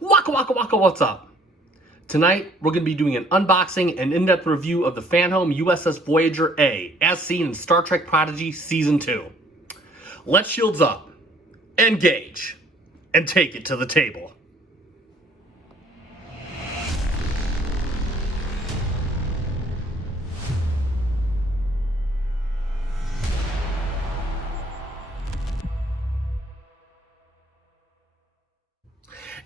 Waka waka waka, what's up? Tonight, we're going to be doing an unboxing and in-depth review of the Fanhome U.S.S. Voyager A, as seen in Star Trek Prodigy Season 2. Let's shields up, engage, and take it to the table.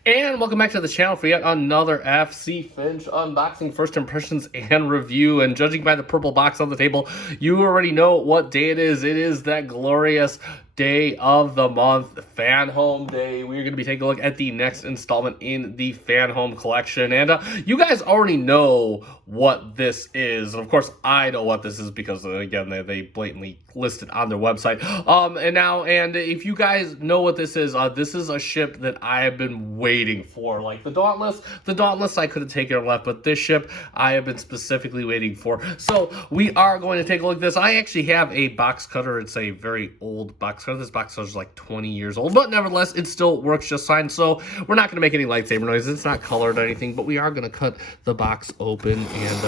And welcome back to the channel for yet another FC Finch unboxing, first impressions, and review. And judging by the purple box on the table, you already know what day it is. It is that glorious day of the month, Fanhome Day. We're going to be taking a look at the next installment in the Fanhome collection. And you guys already know what this is. And of course, I know what this is because, again, they blatantly listed on their website. And if you guys know what this is a ship that I have been waiting for. Like the Dauntless I could have taken or left, but this ship I have been specifically waiting for. So we are going to take a look at this. I actually have a box cutter. It's a very old box cutter. This box cutter is like 20 years old, but nevertheless, it still works just fine. So we're not going to make any lightsaber noise. It's not colored or anything, but we are going to cut the box open and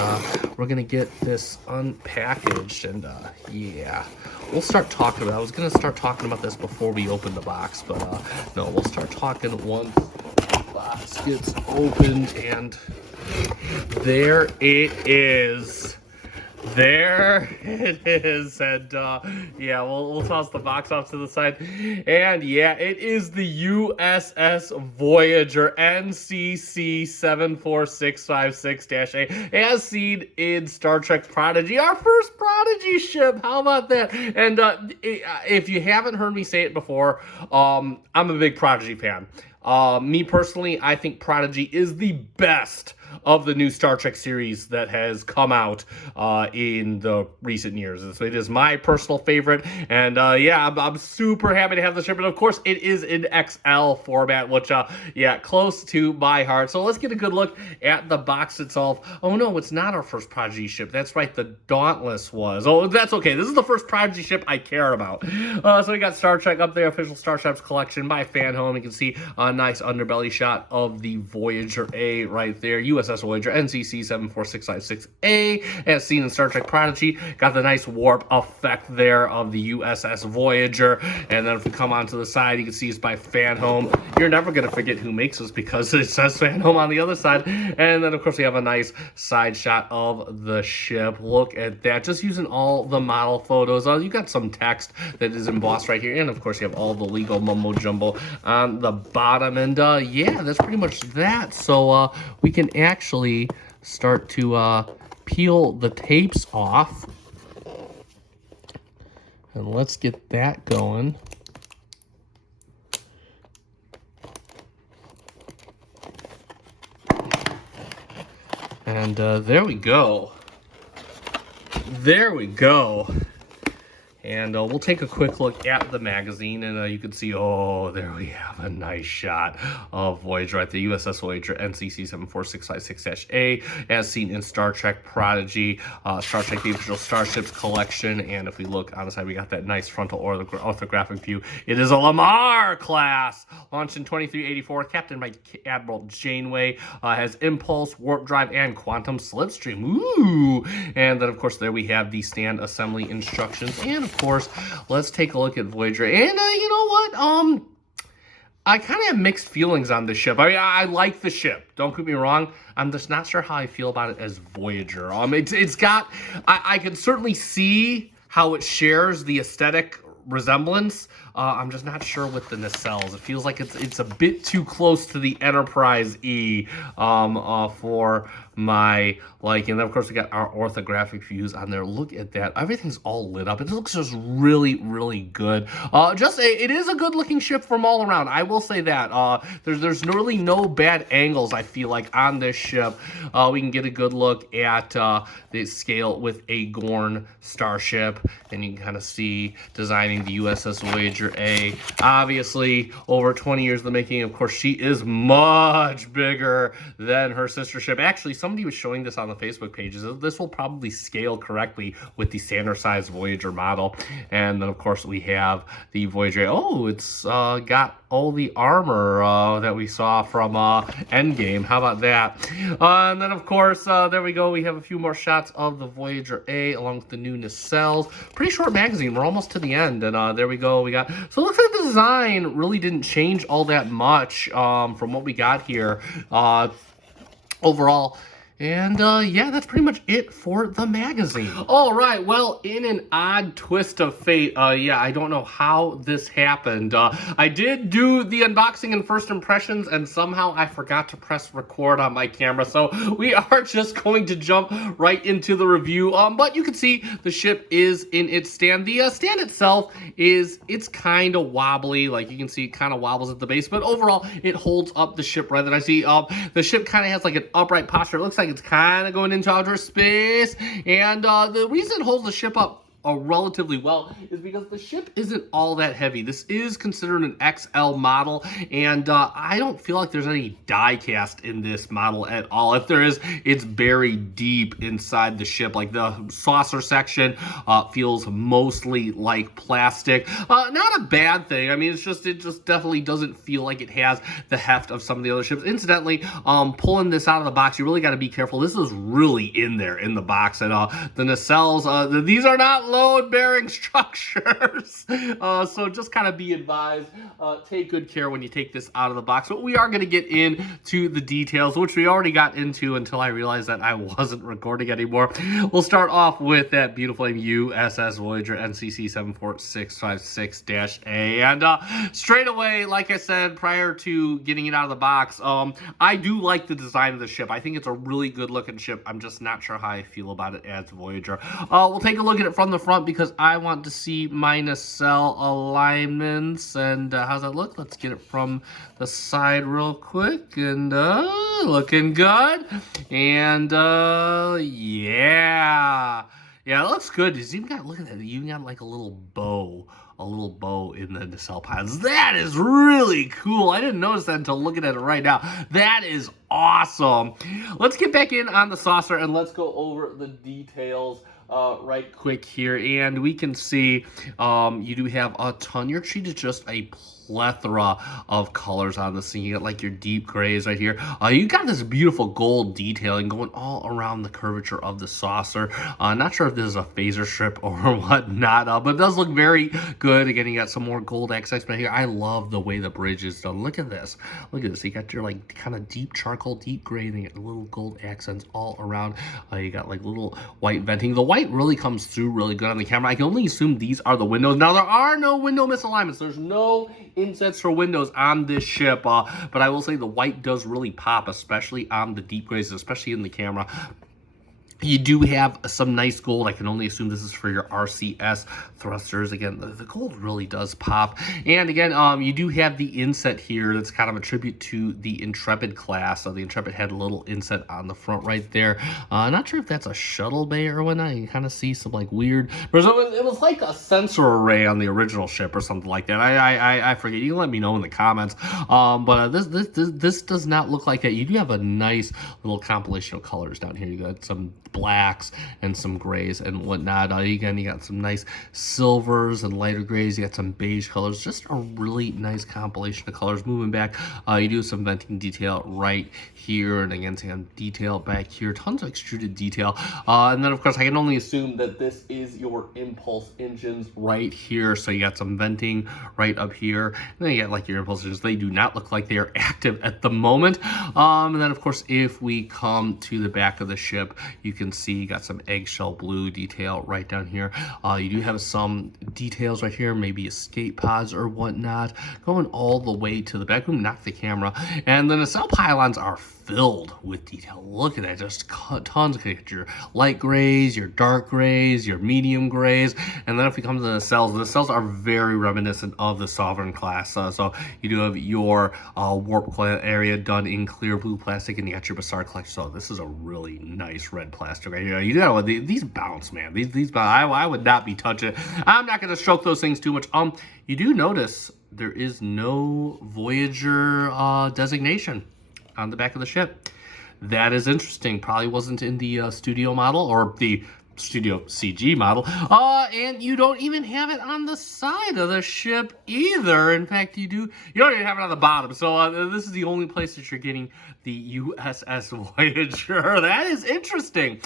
we're going to get this unpackaged. And yeah, we'll start talking about it. I was going to start talking about this before we open the box, but no, we'll start talking once the box gets opened. And there it is. There it is. And yeah, we'll toss the box off to the side. And yeah, it is the U.S.S. Voyager NCC-74656-A, as seen in Star Trek Prodigy, our first Prodigy ship. How about that? And if you haven't heard me say it before, I'm a big Prodigy fan. Me personally, I think Prodigy is the best of the new Star Trek series that has come out in the recent years. So it is my personal favorite, and yeah, I'm super happy to have the ship. And of course, it is in XL format, which yeah, close to my heart. So let's get a good look at the box itself. Oh no, it's not our first Prodigy ship. That's right, the Dauntless was. Oh, that's okay. This is the first Prodigy ship I care about. So we got Star Trek up there, official Starships collection by Fanhome. You can see a nice underbelly shot of the Voyager A right there. U.S.S. Voyager NCC-74656-A, as seen in Star Trek Prodigy. Got the nice warp effect there of the U.S.S. Voyager. And then if we come onto the side, you can see it's by Fanhome. You're never going to forget who makes this because it says Fanhome on the other side. And then, of course, we have a nice side shot of the ship. Look at that. Just using all the model photos. You got some text that is embossed right here. And, of course, you have all the legal mumbo-jumbo on the bottom. And, yeah, that's pretty much that. So, we can actually start to peel the tapes off. And let's get that going. And there we go. There we go. And we'll take a quick look at the magazine, and you can see, oh, there we have a nice shot of Voyager at the U.S.S. Voyager NCC-74656-A, as seen in Star Trek Prodigy, Star Trek The Official Starships collection. And if we look on the side, we got that nice frontal orthographic view. It is a Lamar class, launched in 2384, captained by Admiral Janeway, has impulse, warp drive, and quantum slipstream. Ooh! And then, of course, there we have the stand assembly instructions. And, of course, let's take a look at Voyager. And you know what? I kind of have mixed feelings on this ship. I mean, I like the ship. Don't get me wrong. I'm just not sure how I feel about it as Voyager. It's got. I can certainly see how it shares the aesthetic resemblance. I'm just not sure with the nacelles. It feels like it's a bit too close to the Enterprise E for my liking. And then, of course, we got our orthographic views on there. Look at that. Everything's all lit up. It looks just really, really good. It is a good-looking ship from all around. I will say that. There's really no bad angles, I feel like, on this ship. We can get a good look at the scale with a Gorn starship, and you can kind of see designing the U.S.S. Voyager A. Obviously, over 20 years in the making. Of course, she is much bigger than her sister ship. Actually, somebody was showing this on the Facebook pages. This will probably scale correctly with the standard size Voyager model. And then, of course, we have the Voyager. Oh, it's got all the armor that we saw from Endgame. How about that? And then, of course, there we go. We have a few more shots of the Voyager A along with the new nacelles. Pretty short magazine. We're almost to the end. And there we go. We got, so it looks like the design really didn't change all that much from what we got here overall. And yeah, that's pretty much it for the magazine. All right, well, in an odd twist of fate, yeah, I don't know how this happened. I did do the unboxing and first impressions, and somehow I forgot to press record on my camera. So we are just going to jump right into the review. But you can see the ship is in its stand. The stand itself it's kind of wobbly. Like you can see, it kind of wobbles at the base, but overall, it holds up the ship rather than I see. The ship kind of has like an upright posture. It looks like it's kind of going into outer space, and the reason it holds the ship up relatively well is because the ship isn't all that heavy. This is considered an XL model, and I don't feel like there's any die cast in this model at all. If there is, it's buried deep inside the ship. Like the saucer section feels mostly like plastic. Not a bad thing. I mean, it just definitely doesn't feel like it has the heft of some of the other ships. Incidentally, pulling this out of the box, you really got to be careful. This is really in there in the box, and the nacelles, these are not load-bearing structures, so just kind of be advised, take good care when you take this out of the box. But we are going to get into the details, which we already got into until I realized that I wasn't recording anymore. We'll start off with that beautiful U.S.S. Voyager NCC-74656-A, and straight away, like I said, prior to getting it out of the box, I do like the design of the ship. I think it's a really good-looking ship. I'm just not sure how I feel about it as Voyager. We'll take a look at it from the front because I want to see my nacelle alignments. And how's that look? Let's get it from the side real quick. And looking good. And yeah, it looks good. It's even got, look at that, you even got like a little bow in the nacelle pads. That is really cool. I didn't notice that until looking at it right now. That is awesome. Let's get back in on the saucer and let's go over the details right quick here. And we can see you do have a ton. You're treated just a plethora of colors on the scene. You got like your deep grays right here. You got this beautiful gold detailing going all around the curvature of the saucer. Not sure if this is a phaser strip or whatnot, but it does look very good. Again, you got some more gold accents right here. I love the way the bridge is done. Look at this. Look at this. You got your like kind of deep charcoal, deep gray, and you got little gold accents all around. You got like little white venting. The white really comes through really good on the camera. I can only assume these are the windows. Now, there are no window misalignments. There's no insets for windows on this ship, but I will say the white does really pop, especially on the deep grays, especially in the camera. You do have some nice gold. I can only assume this is for your RCS thrusters. Again, the gold really does pop. And again, you do have the inset here that's kind of a tribute to the Intrepid class. So the Intrepid had a little inset on the front right there. Not sure if that's a shuttle bay or whatnot. You can kind of see some like weird, it was like a sensor array on the original ship or something like that. I forget. You can let me know in the comments. But this does not look like that. You do have a nice little compilation of colors down here. You got some blacks and some grays and whatnot. Again, you got some nice silvers and lighter grays. You got some beige colors. Just a really nice compilation of colors. Moving back, you do some venting detail right here, and again, some detail back here. Tons of extruded detail. And then, of course, I can only assume that this is your impulse engines right here. So you got some venting right up here. And then you got like your impulse engines. They do not look like they are active at the moment. And then, of course, if we come to the back of the ship, you can see you got some eggshell blue detail right down here. You do have some details right here, maybe escape pods or whatnot, going all the way to the back. Ooh, knock the camera. And the nacelle pylons are filled with detail. Look at that, just tons. Get your light grays, your dark grays, your medium grays. And then if we come to the nacelles are very reminiscent of the Sovereign class. So you do have your warp area done in clear blue plastic, and you got your Bassar collection. So this is a really nice red plastic right here. You know, these bounce, man. These bounce. I would not be touching it. I'm not going to stroke those things too much. You do notice there is no Voyager designation on the back of the ship. That is interesting. Probably wasn't in the studio model or the Studio CG model, and you don't even have it on the side of the ship either. In fact, you don't even have it on the bottom. So this is the only place that you're getting the U.S.S. Voyager. That is interesting.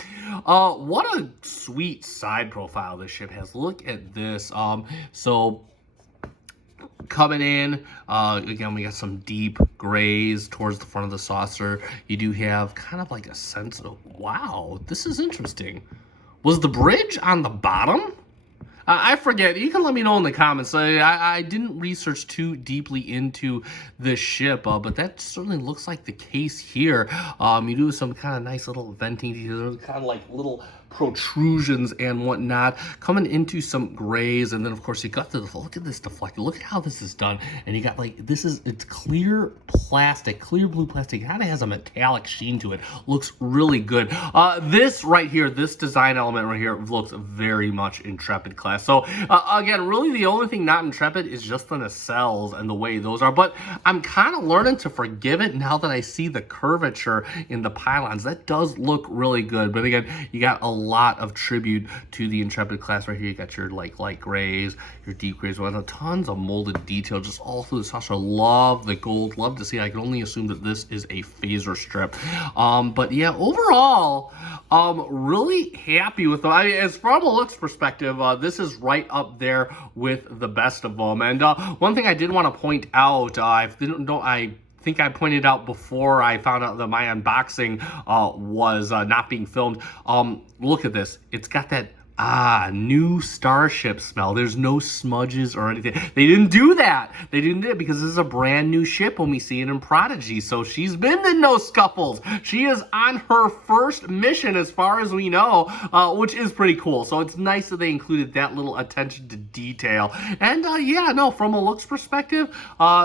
What a sweet side profile this ship has. Look at this. So coming in, again, we got some deep grays towards the front of the saucer. You do have kind of like a sense of, wow, this is interesting. Was the bridge on the bottom? I forget. You can let me know in the comments. I didn't research too deeply into this ship, but that certainly looks like the case here. You do some kind of nice little venting details, kind of like little protrusions and whatnot, coming into some grays, and then of course you got the look at this deflector. Look at how this is done, and you got like it's clear plastic, clear blue plastic. It kind of has a metallic sheen to it. Looks really good. This right here, this design element right here, looks very much Intrepid class. So again, really the only thing not Intrepid is just the nacelles and the way those are. But I'm kind of learning to forgive it now that I see the curvature in the pylons. That does look really good. But again, you got a lot of tribute to the Intrepid class right here. You got your like light grays, your deep grays, tons of molded detail just all through the saucer. Love the gold. Love to see. I can only assume that this is a phaser strip. But yeah, overall, really happy with them. I mean, as from a looks perspective, this is right up there with the best of them. And one thing I did want to point out, I think I pointed out before I found out that my unboxing was not being filmed. Look at this. It's got that new Starship smell. There's no smudges or anything. They didn't do that. They didn't do it because this is a brand new ship when we see it in Prodigy. So she's been in no scuffles. She is on her first mission as far as we know, which is pretty cool. So it's nice that they included that little attention to detail. And yeah, no, from a looks perspective,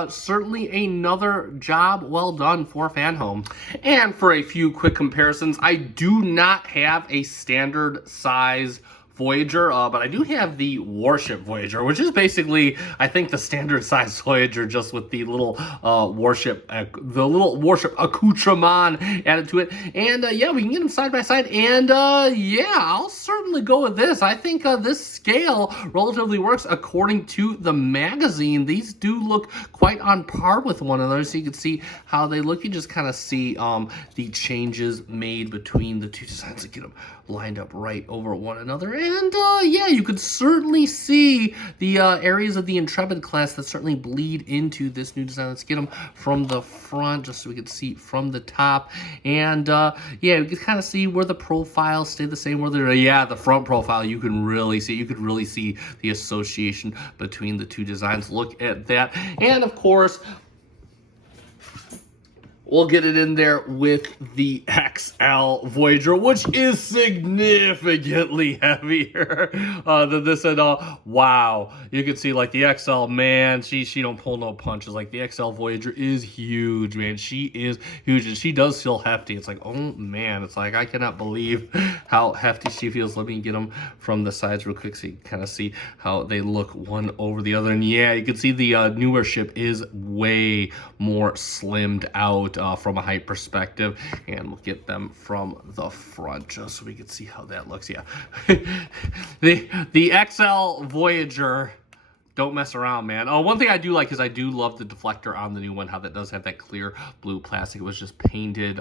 certainly another job well done for Fanhome. And for a few quick comparisons, I do not have a standard size Voyager, but I do have the Warship Voyager, which is basically, I think, the standard size Voyager, just with the little warship accoutrement added to it. And yeah, we can get them side by side. And yeah, I'll certainly go with this. I think this scale relatively works according to the magazine. These do look quite on par with one another, so you can see how they look. You just kind of see the changes made between the two designs to get them lined up right over one another. And yeah, you could certainly see the areas of the Intrepid class that certainly bleed into this new design. Let's get them from the front just so we can see from the top. And yeah, you can kind of see where the profiles stay the same. Where they're, yeah, the front profile, you can really see, the association between the two designs. Look at that. And of course, we'll get it in there with the XL Voyager, which is significantly heavier than this. And wow, you can see like the XL, man, she don't pull no punches. Like the XL Voyager is huge, man. She is huge, and she does feel hefty. It's like, oh man, it's like I cannot believe how hefty she feels. Let me get them from the sides real quick so you can kind of see how they look one over the other. And yeah, you can see the newer ship is way more slimmed out from a height perspective, and we'll get them from the front just so we can see how that looks. Yeah, the XL Voyager, don't mess around, man. Oh, one thing I do like is I do love the deflector on the new one, how that does have that clear blue plastic. It was just painted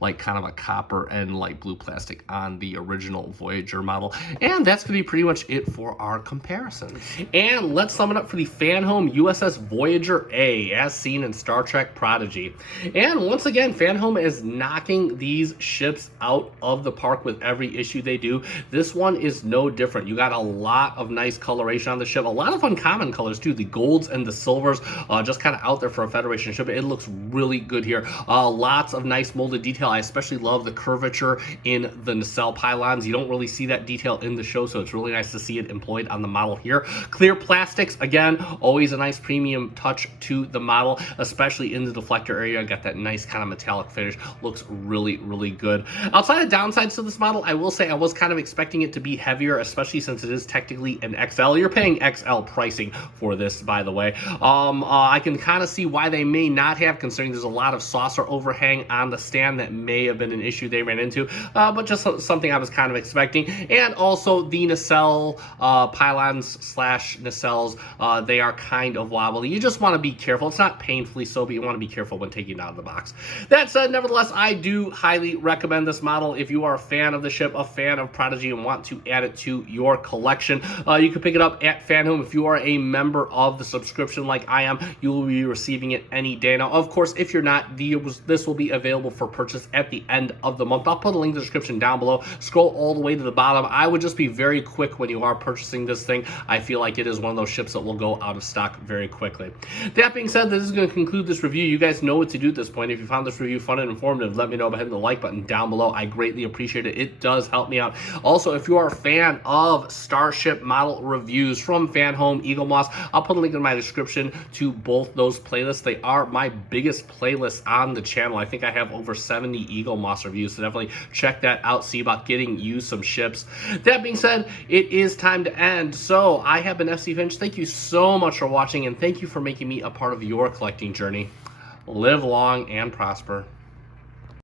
like kind of a copper and light blue plastic on the original Voyager model. And that's going to be pretty much it for our comparisons. And let's sum it up for the Fanhome U.S.S. Voyager A, as seen in Star Trek Prodigy. And once again, Fanhome is knocking these ships out of the park with every issue they do. This one is no different. You got a lot of nice coloration on the ship, a lot of uncommon colors too, the golds and the silvers, just kind of out there for a Federation ship. It looks really good here. Lots of nice molded detail. I especially love the curvature in the nacelle pylons. You don't really see that detail in the show, so it's really nice to see it employed on the model here. Clear plastics, again, always a nice premium touch to the model, especially in the deflector area. Got that nice kind of metallic finish. Looks really, really good. Outside of downsides to this model, I will say I was kind of expecting it to be heavier, especially since it is technically an XL. You're paying XL price pricing for this, by the way. I can kind of see why they may not have, considering there's a lot of saucer overhang on the stand that may have been an issue they ran into, but just something I was kind of expecting. And also the nacelle pylons slash nacelles, they are kind of wobbly. You just want to be careful. It's not painfully so, but you want to be careful when taking it out of the box. That said, nevertheless, I do highly recommend this model if you are a fan of the ship, a fan of Prodigy, and want to add it to your collection. You can pick it up at Fanhome. If you are a member of the subscription like I am, you will be receiving it any day now. Of course, if you're not, this will be available for purchase at the end of the month. I'll put a link in the description down below. Scroll all the way to the bottom. I would just be very quick when you are purchasing this thing. I feel like it is one of those ships that will go out of stock very quickly. That being said, this is going to conclude this review. You guys know what to do at this point. If you found this review fun and informative, let me know by hitting the like button down below. I greatly appreciate it. It does help me out. Also, if you are a fan of Starship model reviews from Fanhome, Eagle Moss, I'll put a link in my description to both those playlists. They are my biggest playlists on the channel. I think I have over 70 Eagle Moss reviews, so definitely check that out, see about getting you some ships. That being said, it is time to end. So I have been FC Finch. Thank you so much for watching, and thank you for making me a part of your collecting journey. Live long and prosper.